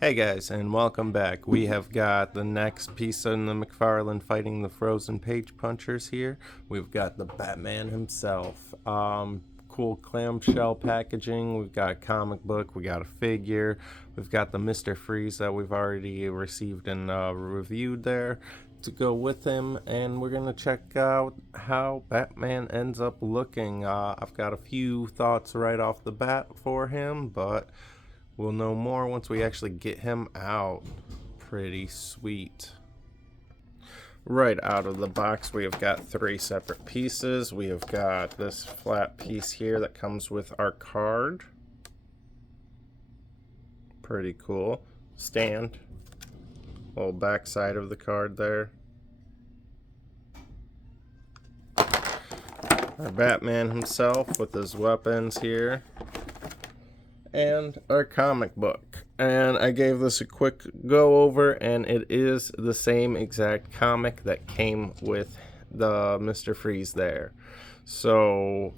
Hey guys, and welcome back. We have got the next piece in the Mcfarlane fighting the frozen page punchers here. We've got the Batman himself. Cool clamshell packaging. We've got a comic book. We got a figure. We've got the Mr. Freeze that we've already received and reviewed there to go with him, and we're gonna check out how Batman ends up looking. I've got a few thoughts right off the bat for him, but we'll know more once we actually get him out. Pretty sweet. Right out of the box, we have got three separate pieces. We have got this flat piece here that comes with our card. Pretty cool. Stand. Little back side of the card there. Our Batman himself with his weapons here. And our comic book. And I gave this a quick go over, and it is the same exact comic that came with the Mr. Freeze there. So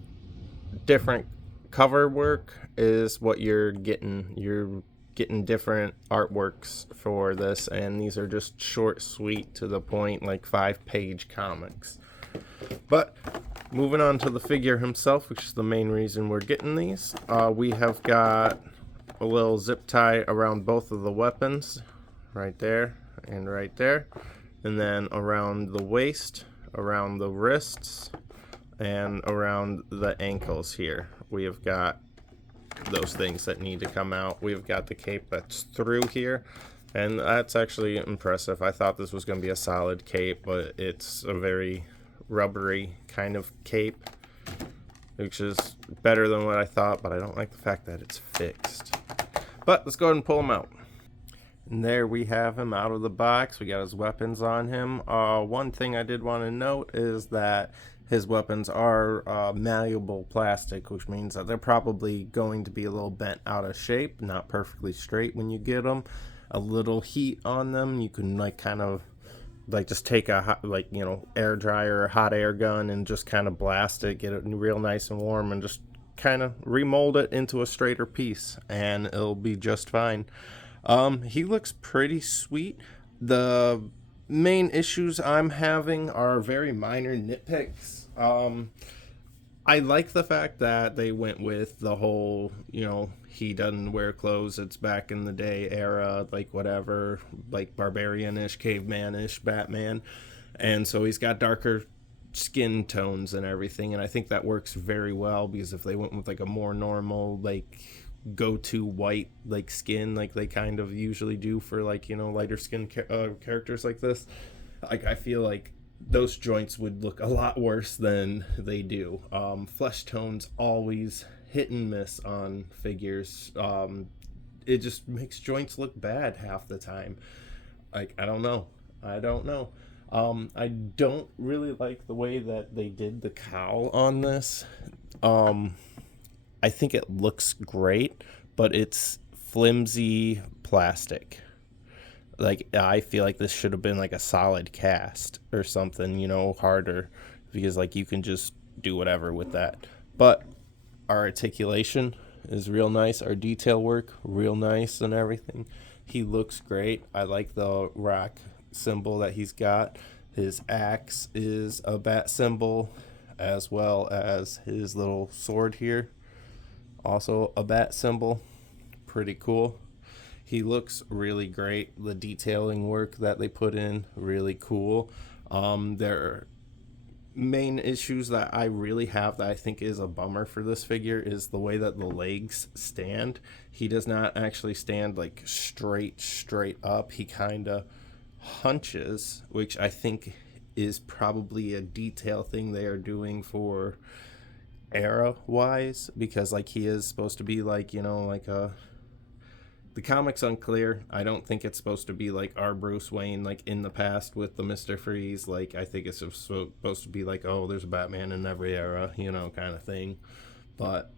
different cover work is what you're getting. You're getting different artworks for this, and these are just short, sweet, to the point, like 5-page comics. But moving on to the figure himself, which is the main reason we're getting these, we have got a little zip tie around both of the weapons, right there and right there, and then around the waist, around the wrists, and around the ankles here. We have got those things that need to come out. We've got the cape that's through here, and that's actually impressive. I thought this was going to be a solid cape, but it's a very rubbery kind of cape, which is better than what I thought, but I don't like the fact that it's fixed. But let's go ahead and pull him out. And there we have him out of the box. We got his weapons on him. One thing I did want to note is that his weapons are malleable plastic, which means that they're probably going to be a little bent out of shape, not perfectly straight when you get them. A little heat on them, you can like kind of like just take a hot, like, you know, air dryer or hot air gun and just kind of blast it, get it real nice and warm, and just kind of remold it into a straighter piece, and it'll be just fine. He looks pretty sweet. The main issues I'm having are very minor nitpicks. I like the fact that they went with the whole, you know, he doesn't wear clothes, it's back in the day era, like whatever, like barbarian-ish, caveman-ish Batman. And so he's got darker skin tones and everything, and I think that works very well, because if they went with like a more normal, like go-to white like skin, like they kind of usually do for, like, you know, lighter skin characters like this, like I feel like those joints would look a lot worse than they do. Flesh tones always hit and miss on figures. It just makes joints look bad half the time. Like, I don't know. I don't really like the way that they did the cowl on this. I think it looks great, but it's flimsy plastic. Like, I feel like this should have been like a solid cast or something, you know, harder, because like you can just do whatever with that. But our articulation is real nice, our detail work real nice and everything. He looks great. I like the rock symbol that he's got. His axe is a bat symbol, as well as his little sword here, also a bat symbol. Pretty cool. He looks really great. The detailing work that they put in, really cool. Their main issues that I really have that I think is a bummer for this figure is the way that the legs stand. He does not actually stand like straight up. He kind of hunches, which I think is probably a detail thing they are doing for era wise, because like he is supposed to be like, you know, like a, the comic's unclear. I don't think it's supposed to be like our Bruce Wayne, like in the past with the Mr. Freeze. Like, I think it's supposed to be like, oh, there's a Batman in every era, you know, kind of thing. But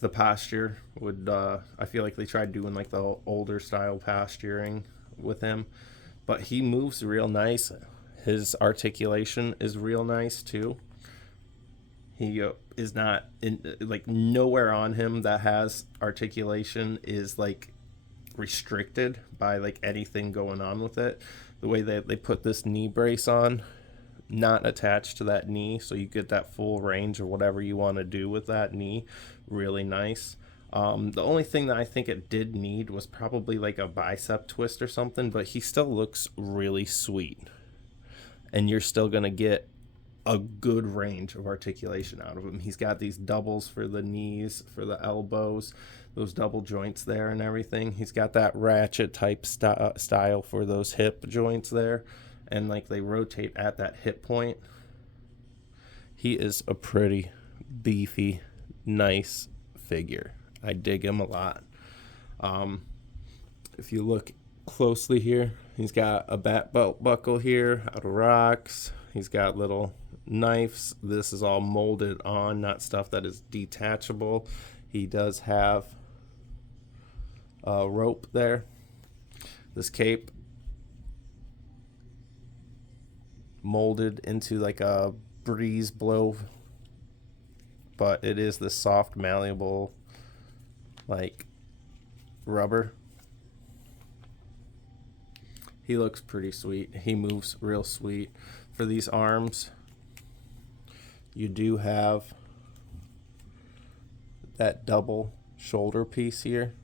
the posture would, I feel like they tried doing like the older style posturing with him. But he moves real nice. His articulation is real nice too. He is not in, like, nowhere on him that has articulation is like restricted by like anything going on with it. The way that they put this knee brace on, not attached to that knee, so you get that full range of whatever you want to do with that knee. Really nice. The only thing that I think it did need was probably like a bicep twist or something, but he still looks really sweet. And you're still going to get a good range of articulation out of him. He's got these doubles for the knees, for the elbows, those double joints there and everything. He's got that ratchet type style for those hip joints there. And like they rotate at that hip point. He is a pretty beefy, nice figure. I dig him a lot. If you look closely here, he's got a bat belt buckle here out of rocks. He's got little knives. This is all molded on, not stuff that is detachable. He does have a rope there. This cape molded into like a breeze blow, but it is the soft, malleable, like rubber. He looks pretty sweet. He moves real sweet. For these arms, you do have that double shoulder piece here,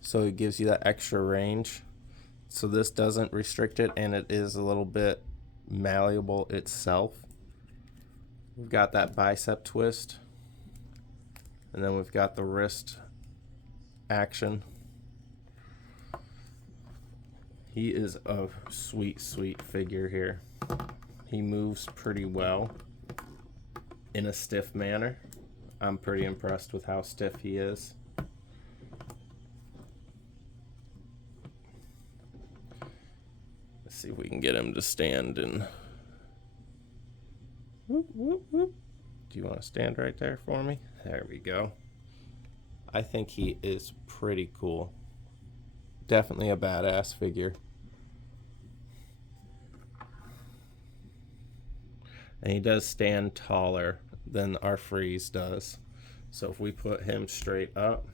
so it gives you that extra range. So this doesn't restrict it, and it is a little bit malleable itself. We've got that bicep twist, and then we've got the wrist action. He is a sweet, sweet figure here. He moves pretty well in a stiff manner. I'm pretty impressed with how stiff he is. Let's see if we can get him to stand and... Whoop, whoop, whoop. Do you want to stand right there for me? There we go. I think he is pretty cool. Definitely a badass figure. And he does stand taller than our Freeze does. So if we put him straight up,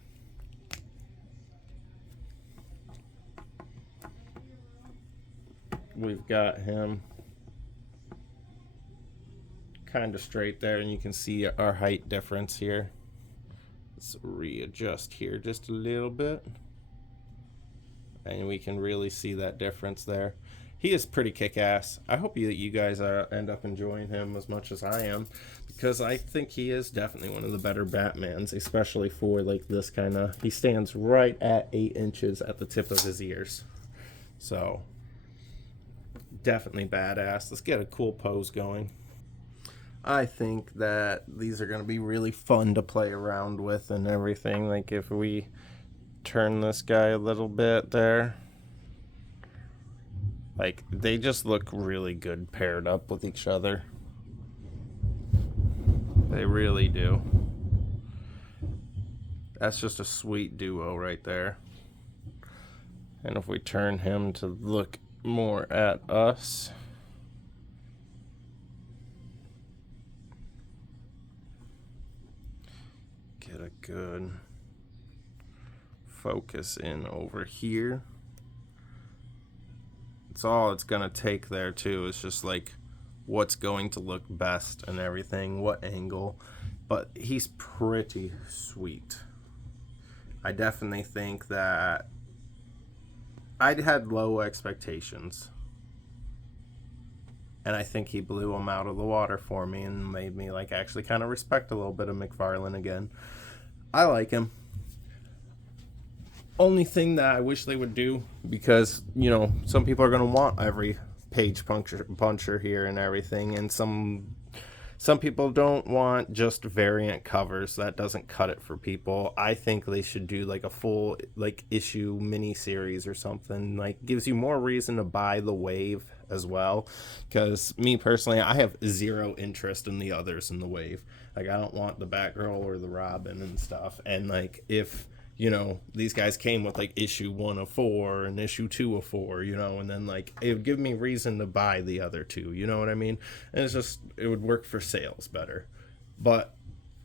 we've got him kind of straight there, and you can see our height difference here. Let's readjust here just a little bit, and we can really see that difference there. He is pretty kick-ass. I hope you guys end up enjoying him as much as I am, because I think he is definitely one of the better Batmans, especially for like this kind of... He stands right at 8 inches at the tip of his ears. So, definitely badass. Let's get a cool pose going. I think that these are going to be really fun to play around with and everything. Like if we turn this guy a little bit there... Like, they just look really good paired up with each other. They really do. That's just a sweet duo right there. And if we turn him to look more at us, get a good focus in over here. It's all it's gonna take there too. It's just like what's going to look best and everything, what angle. But he's pretty sweet. I definitely think that I'd had low expectations, and I think he blew them out of the water for me and made me like actually kind of respect a little bit of Mcfarlane again. I like him. Only thing that I wish they would do, because, you know, some people are going to want every page puncher here and everything, and some people don't want just variant covers. That doesn't cut it for people. I think they should do like a full like issue mini series or something. Like, gives you more reason to buy the wave as well, because me personally, I have zero interest in the others in the wave. Like, I don't want the Batgirl or the Robin and stuff. And like, if you know, these guys came with like issue 1 of 4 and issue 2 of 4, you know, and then like it would give me reason to buy the other two, you know what I mean? And it's just, it would work for sales better. But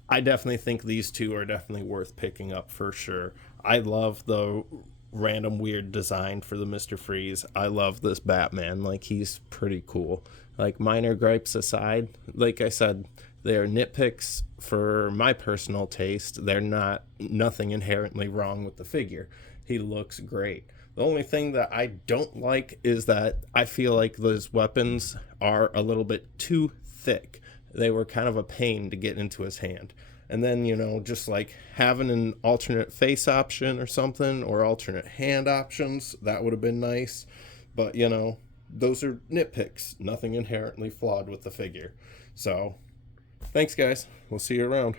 I definitely think these two are definitely worth picking up for sure. I love the random weird design for the Mr. Freeze. I love this Batman. Like, he's pretty cool. Like, minor gripes aside, like I said, they're nitpicks for my personal taste. They're not nothing inherently wrong with the figure. He looks great. The only thing that I don't like is that I feel like those weapons are a little bit too thick. They were kind of a pain to get into his hand. And then, you know, just like having an alternate face option or something, or alternate hand options, that would have been nice. But, you know, those are nitpicks. Nothing inherently flawed with the figure. So, thanks, guys. We'll see you around.